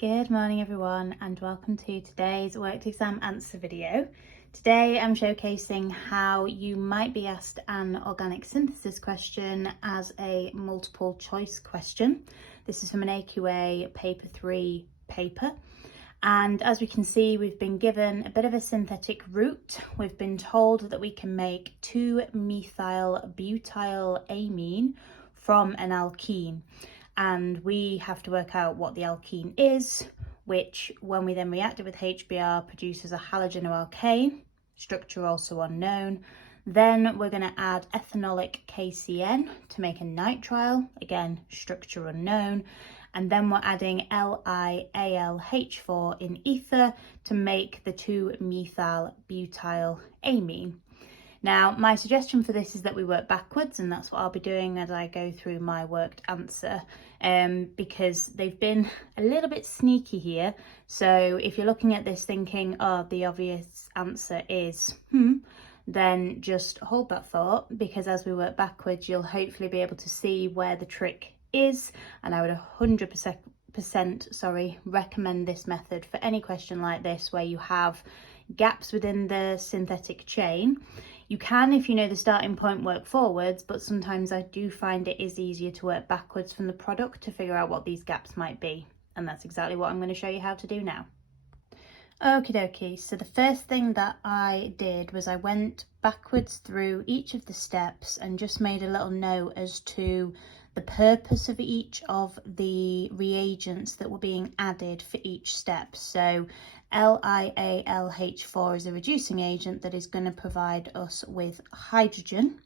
Good morning everyone and welcome to today's worked exam answer video. Today I'm showcasing how you might be asked an organic synthesis question as a multiple choice question. This is from an AQA paper 3 paper. And as we can see, we've been given a bit of a synthetic route. We've been told that we can make 2-methyl butyl amine from an alkene. And we have to work out what the alkene is, which when we then react it with HBr produces a halogenoalkane, structure also unknown. Then we're going to add ethanolic KCN to make a nitrile, again structure unknown. And then we're adding LiAlH4 in ether to make the 2-methyl butyl amine. Now, my suggestion for this is that we work backwards, and that's what I'll be doing as I go through my worked answer, because they've been a little bit sneaky here. So if you're looking at this thinking, oh, the obvious answer is, then just hold that thought, because as we work backwards, you'll hopefully be able to see where the trick is, and I would 100% recommend this method for any question like this where you have gaps within the synthetic chain. You can, if you know the starting point, work forwards, but sometimes I do find it is easier to work backwards from the product to figure out what these gaps might be, and that's exactly what I'm going to show you how to do now. Okie dokie, so the first thing that I did was I went backwards through each of the steps and just made a little note as to the purpose of each of the reagents that were being added for each step. So LiAlH4 is a reducing agent that is going to provide us with hydrogen.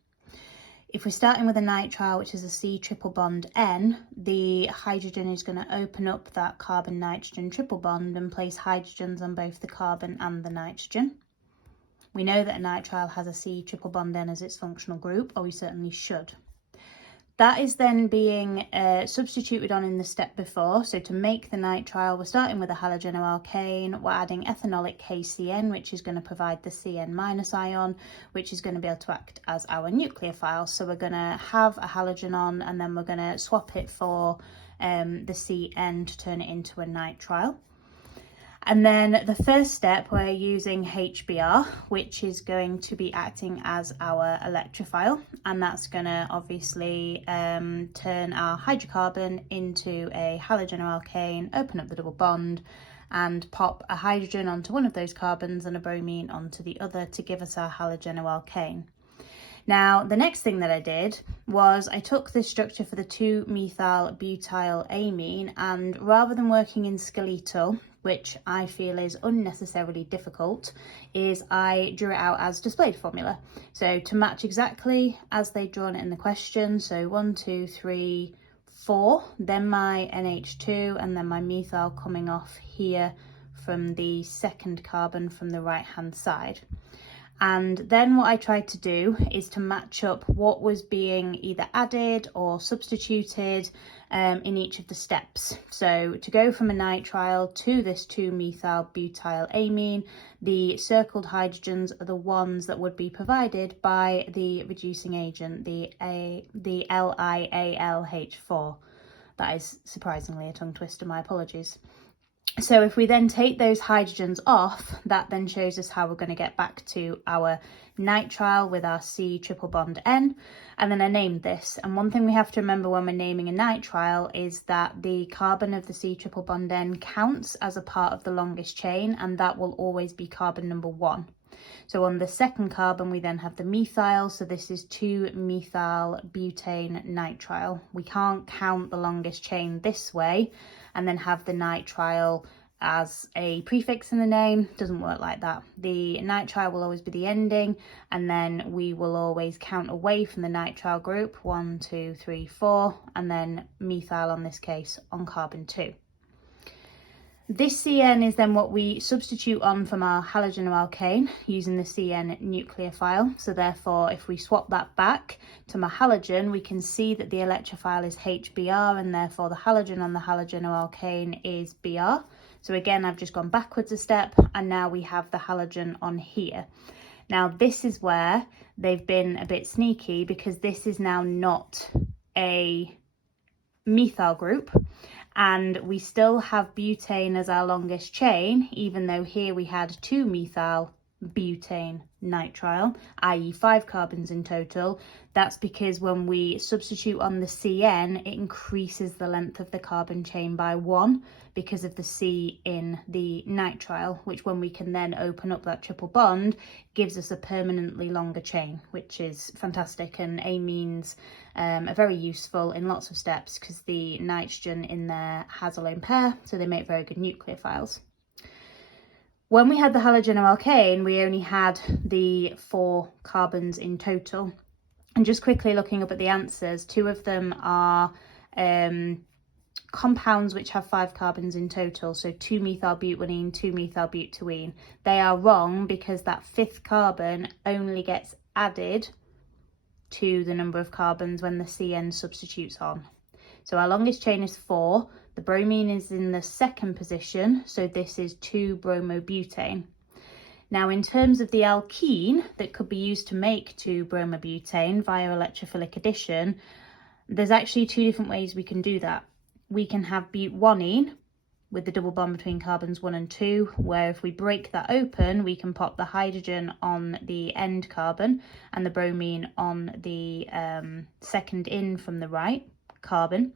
If we're starting with a nitrile, which is a C triple bond N, the hydrogen is going to open up that carbon-nitrogen triple bond and place hydrogens on both the carbon and the nitrogen. We know that a nitrile has a C triple bond N as its functional group, or we certainly should. That is then being substituted on in the step before. So to make the nitrile, we're starting with a halogenoalkane. We're adding ethanolic KCN, which is going to provide the CN- ion, which is going to be able to act as our nucleophile. So we're going to have a halogen on, and then we're going to swap it for the CN to turn it into a nitrile. And then the first step, we're using HBr, which is going to be acting as our electrophile, and that's going to obviously turn our hydrocarbon into a halogenoalkane, open up the double bond, and pop a hydrogen onto one of those carbons and a bromine onto the other to give us our halogenoalkane. Now, the next thing that I did was I took this structure for the 2-methyl butyl amine, and rather than working in skeletal, which I feel is unnecessarily difficult, is I drew it out as displayed formula. So to match exactly as they'd drawn it in the question, so 1, 2, 3, 4, then my NH2 and then my methyl coming off here from the second carbon from the right hand side. And then what I tried to do is to match up what was being either added or substituted in each of the steps. So to go from a nitrile to this 2-methyl butyl amine, the circled hydrogens are the ones that would be provided by the reducing agent, the LiAlH4. That is surprisingly a tongue twister, my apologies. So if we then take those hydrogens off, that then shows us how we're going to get back to our nitrile with our C triple bond N. And then I named this. And one thing we have to remember when we're naming a nitrile is that the carbon of the C triple bond N counts as a part of the longest chain, and that will always be carbon number 1. So on the second carbon, we then have the methyl. So this is 2-methyl butane nitrile. We can't count the longest chain this way and then have the nitrile as a prefix in the name. Doesn't work like that. The nitrile will always be the ending, and then we will always count away from the nitrile group, 1, 2, 3, 4, and then methyl on this case on carbon 2. This CN is then what we substitute on from our halogenoalkane using the CN nucleophile. So therefore, if we swap that back to my halogen, we can see that the electrophile is HBr, and therefore the halogen on the halogenoalkane is Br. So again, I've just gone backwards a step, and now we have the halogen on here. Now this is where they've been a bit sneaky, because this is now not a methyl group, And we still have butane as our longest chain, even though here we had 2-methyl butane nitrile, i.e. 5 carbons in total. That's because when we substitute on the CN, it increases the length of the carbon chain by 1 because of the C in the nitrile, which when we can then open up that triple bond, gives us a permanently longer chain, which is fantastic. And amines are very useful in lots of steps because the nitrogen in there has a lone pair, so they make very good nucleophiles. When we had the halogen or alkane, we only had the 4 carbons in total. And just quickly looking up at the answers, 2 of them are compounds which have 5 carbons in total, so 2-methylbutanene, 2-methylbutene. They are wrong because that 5th carbon only gets added to the number of carbons when the CN substitutes on. So our longest chain is 4. The bromine is in the 2nd position, so this is 2-bromobutane. Now, in terms of the alkene that could be used to make 2-bromobutane via electrophilic addition, there's actually 2 different ways we can do that. We can have butanene with the double bond between carbons 1 and 2, where if we break that open, we can pop the hydrogen on the end carbon and the bromine on the second in from the right carbon.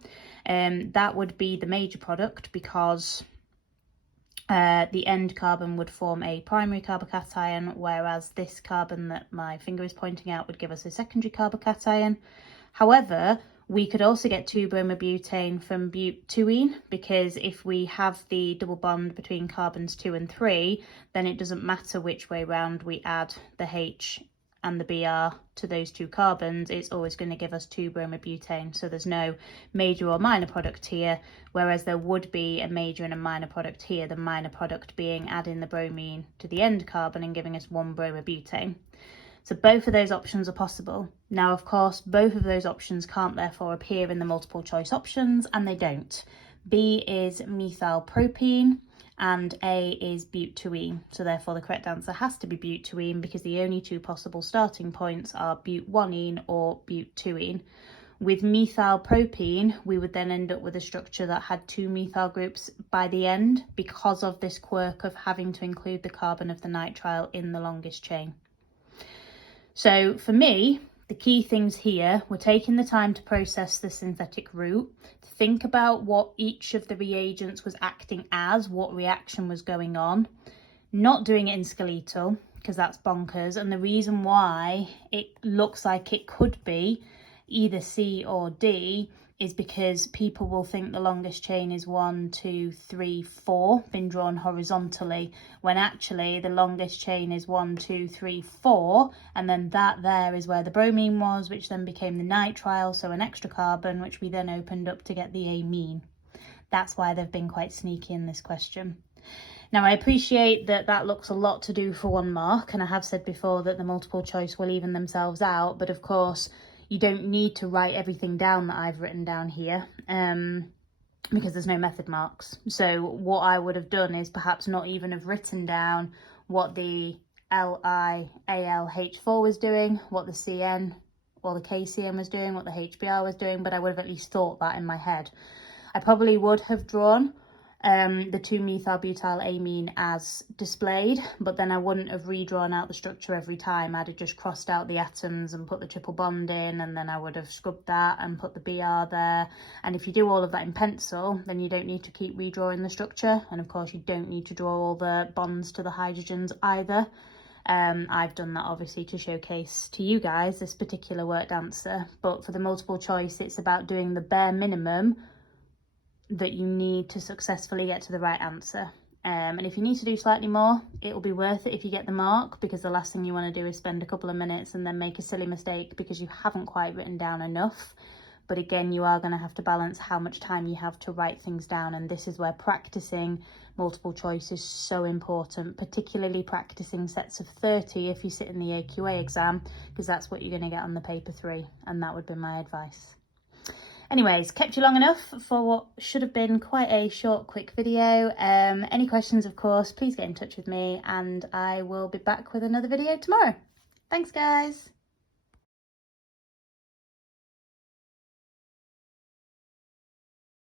That would be the major product because the end carbon would form a primary carbocation, whereas this carbon that my finger is pointing out would give us a secondary carbocation. However, we could also get 2-bromobutane from butene, because if we have the double bond between carbons 2 and 3, then it doesn't matter which way round we add the H and the Br to those 2 carbons, it's always going to give us 2-bromobutane. So there's no major or minor product here, whereas there would be a major and a minor product here, the minor product being adding the bromine to the end carbon and giving us 1-bromobutane. So both of those options are possible. Now, of course, both of those options can't therefore appear in the multiple choice options, and they don't. B is methylpropene and A is butene. So therefore the correct answer has to be butene, because the only 2 possible starting points are butanene or butene. With methylpropene, we would then end up with a structure that had 2 methyl groups by the end because of this quirk of having to include the carbon of the nitrile in the longest chain. So for me, the key things here were taking the time to process the synthetic route, to think about what each of the reagents was acting as, what reaction was going on, not doing it in skeletal, because that's bonkers. And the reason why it looks like it could be either C or D is because people will think the longest chain is 1, 2, 3, 4, been drawn horizontally, when actually the longest chain is 1, 2, 3, 4, and then that there is where the bromine was, which then became the nitrile, so an extra carbon, which we then opened up to get the amine. That's why they've been quite sneaky in this question. Now, I appreciate that that looks a lot to do for 1 mark, and I have said before that the multiple choice will even themselves out, but of course, you don't need to write everything down that I've written down here because there's no method marks. So what I would have done is perhaps not even have written down what the LiAlH4 was doing, what the CN or the KCN was doing, what the HBr was doing, but I would have at least thought that in my head. I probably would have drawn the 2-methylbutylamine as displayed, but then I wouldn't have redrawn out the structure every time. I'd have just crossed out the atoms and put the triple bond in, and then I would have scrubbed that and put the BR there. And if you do all of that in pencil, then you don't need to keep redrawing the structure, and of course you don't need to draw all the bonds to the hydrogens either. I've done that obviously to showcase to you guys this particular worked answer, but for the multiple choice it's about doing the bare minimum that you need to successfully get to the right answer. And if you need to do slightly more, it will be worth it if you get the mark, because the last thing you want to do is spend a couple of minutes and then make a silly mistake because you haven't quite written down enough. But again, you are going to have to balance how much time you have to write things down, and this is where practicing multiple choice is so important, particularly practicing sets of 30 if you sit in the AQA exam, because that's what you're going to get on the paper 3, and that would be my advice. Anyways, kept you long enough for what should have been quite a short, quick video. Any questions, of course, please get in touch with me, and I will be back with another video tomorrow. Thanks, guys.